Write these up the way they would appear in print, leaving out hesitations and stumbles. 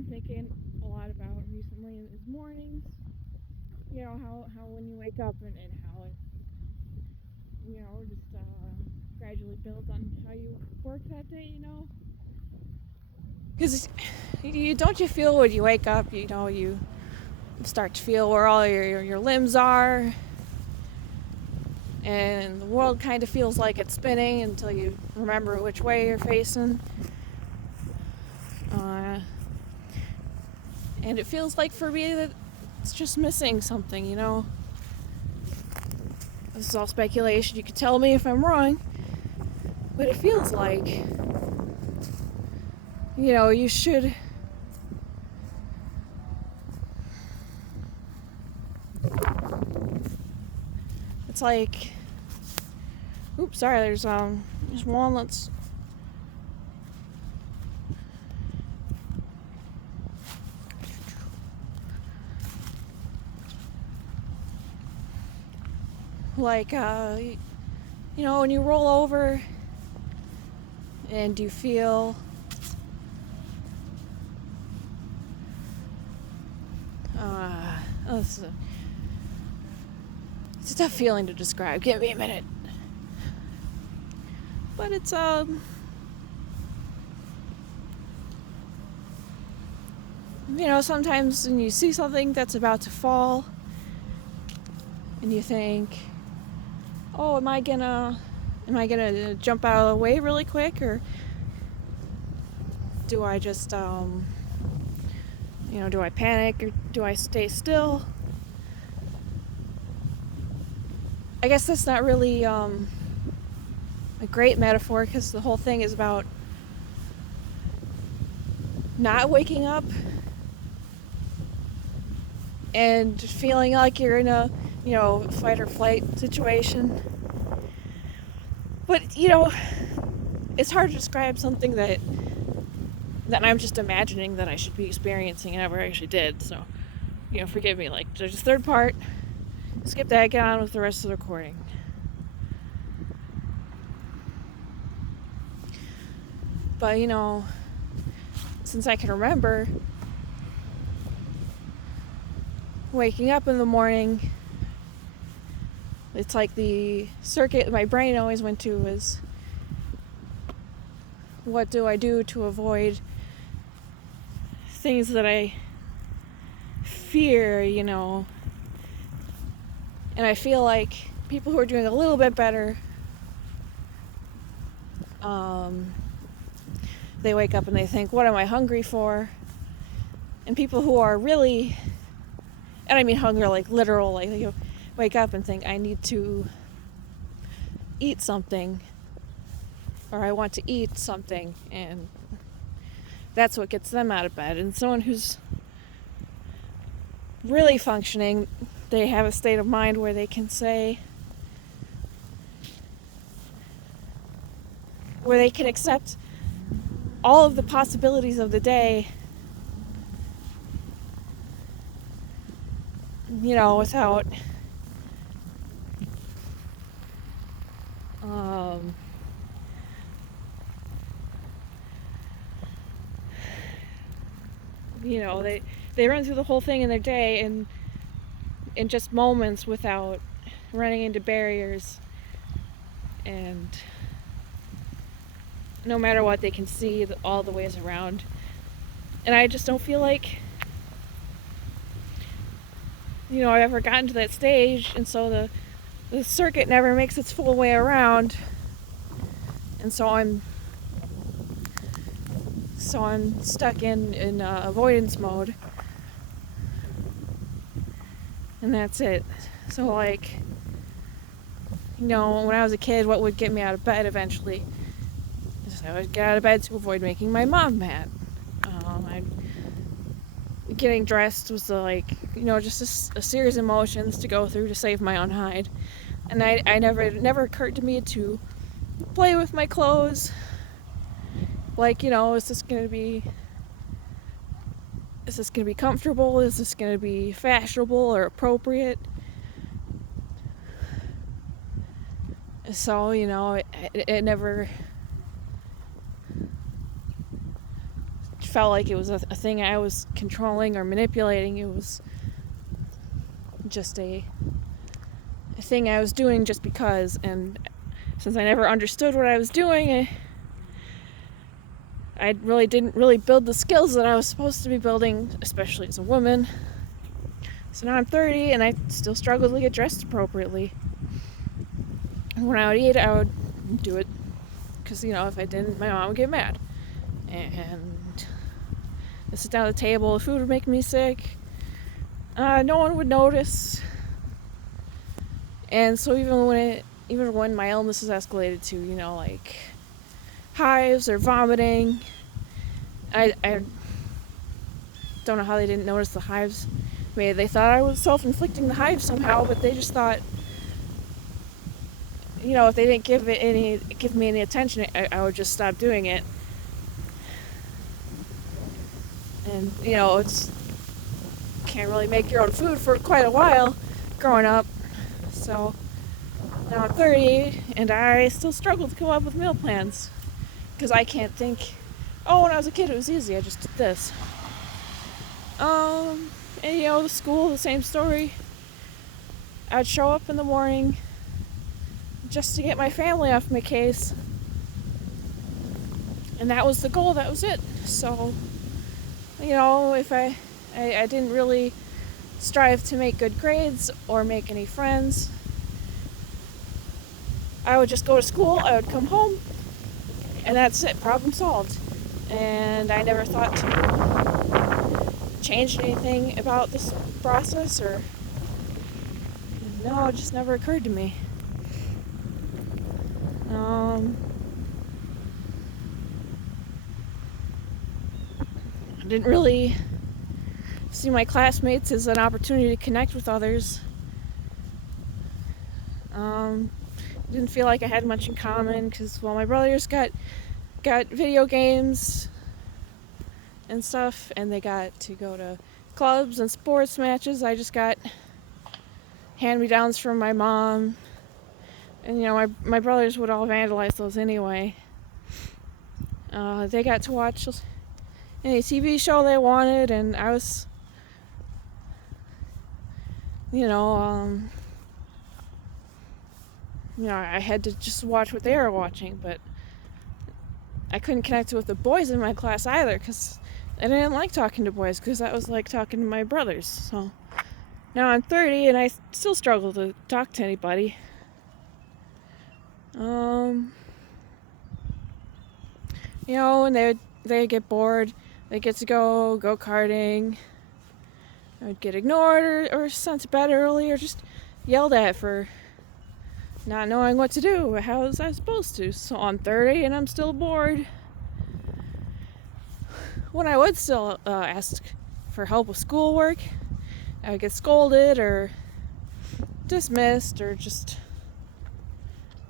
been thinking a lot about recently is mornings. You know, how when you wake up and how it, just gradually builds on how you work that day, Because don't you feel when you wake up, you start to feel where all your limbs are, and the world kind of feels like it's spinning until you remember which way you're facing. And it feels like for me that it's just missing something, This is all speculation. You can tell me if I'm wrong. But it feels like, you should... It's like... Oops, sorry, there's walnuts. Like, when you roll over and you feel it's a tough feeling to describe. Give me a minute. But it's sometimes when you see something that's about to fall and you think, oh, am I gonna jump out of the way really quick, or do I just do I panic, or do I stay still? I guess that's not really a great metaphor, because the whole thing is about not waking up and feeling like you're in a fight or flight situation. But it's hard to describe something that I'm just imagining that I should be experiencing and never actually did. So forgive me. Like, there's a third part. Skip that, get on with the rest of the recording. But since I can remember, waking up in the morning, it's like the circuit my brain always went to was, what do I do to avoid things that I fear, And I feel like people who are doing a little bit better, they wake up and they think, what am I hungry for? And people who are really, and I mean hunger like literal, like you wake up and think, I need to eat something, or I want to eat something, and that's what gets them out of bed. And someone who's really functioning, they have a state of mind where they can say, where they can accept all of the possibilities of the day, without they run through the whole thing in their day in just moments without running into barriers, and no matter what, they can see all the ways around. And I just don't feel like I've ever gotten to that stage, and so the circuit never makes its full way around, and so I'm stuck in avoidance mode, and that's it. So like, when I was a kid, what would get me out of bed eventually is I would get out of bed to avoid making my mom mad. Getting dressed was just a series of emotions to go through to save my own hide, and it never occurred to me to play with my clothes. Like, is this gonna be comfortable? Is this gonna be fashionable or appropriate? So it never felt like it was a thing I was controlling or manipulating. It was just a thing I was doing just because. And since I never understood what I was doing, I really didn't build the skills that I was supposed to be building, especially as a woman. So now I'm 30 and I still struggle to get dressed appropriately. And when I would eat, I would do it because, if I didn't, my mom would get mad. And I sit down at the table, the food would make me sick. No one would notice. And so even when my illness is escalated to, like hives or vomiting, I don't know how they didn't notice the hives. Maybe they thought I was self-inflicting the hives somehow, but they just thought, if they didn't give me any attention, I would just stop doing it. And it's can't really make your own food for quite a while growing up. So now I'm 30 and I still struggle to come up with meal plans because I can't think, when I was a kid it was easy, I just did this. And the school, the same story. I'd show up in the morning just to get my family off my case, and that was the goal, that was it. So if I didn't really strive to make good grades or make any friends, I would just go to school, I would come home, and that's it, problem solved. And I never thought to change anything about this process, or no, it just never occurred to me. I didn't really see my classmates as an opportunity to connect with others. Didn't feel like I had much in common because, my brothers got video games and stuff, and they got to go to clubs and sports matches. I just got hand-me-downs from my mom, and my brothers would all vandalize those anyway. They got to watch any TV show they wanted, and I was I had to just watch what they were watching, but I couldn't connect with the boys in my class either because I didn't like talking to boys because that was like talking to my brothers. So now I'm 30 and I still struggle to talk to anybody. And they get bored, they get to go karting. I would get ignored or sent to bed early or just yelled at for not knowing what to do. How was I supposed to? So I'm 30 and I'm still bored. When I would still ask for help with schoolwork, I would get scolded or dismissed or just...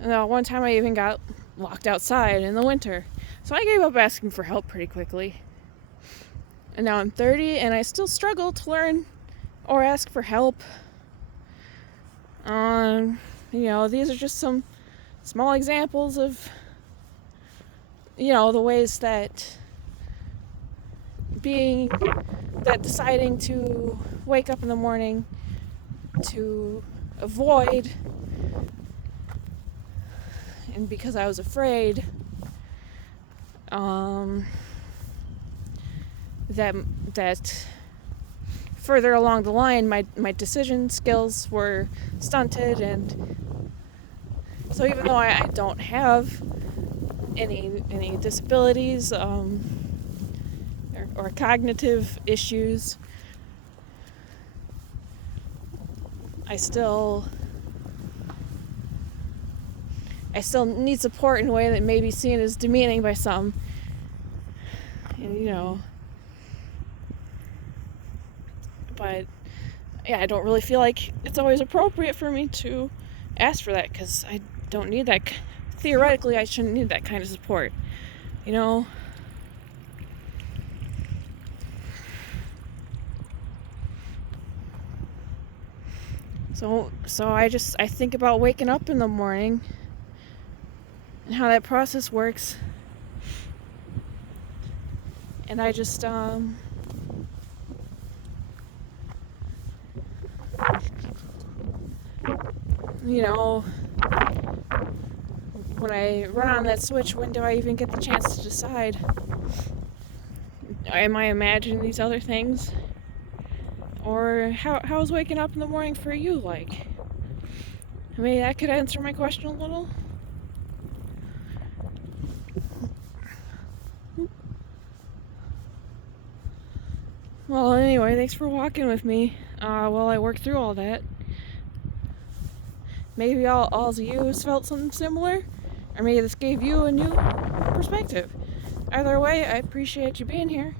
one time I even got locked outside in the winter. So I gave up asking for help pretty quickly. And now I'm 30 and I still struggle to learn or ask for help. These are just some small examples of, the ways that deciding to wake up in the morning to avoid, and because I was afraid, that further along the line my decision skills were stunted, and so even though I don't have any disabilities or cognitive issues, I still need support in a way that may be seen as demeaning by some. And but yeah, I don't really feel like it's always appropriate for me to ask for that because I don't need that. Theoretically, I shouldn't need that kind of support, So I think about waking up in the morning and how that process works. And I just, you know, when I run on that switch, when do I even get the chance to decide? Am I imagining these other things? Or how's waking up in the morning for you like? I mean, that could answer my question a little. Well, anyway, thanks for walking with me while I work through all that. Maybe all of you has felt something similar, or maybe this gave you a new perspective. Either way, I appreciate you being here.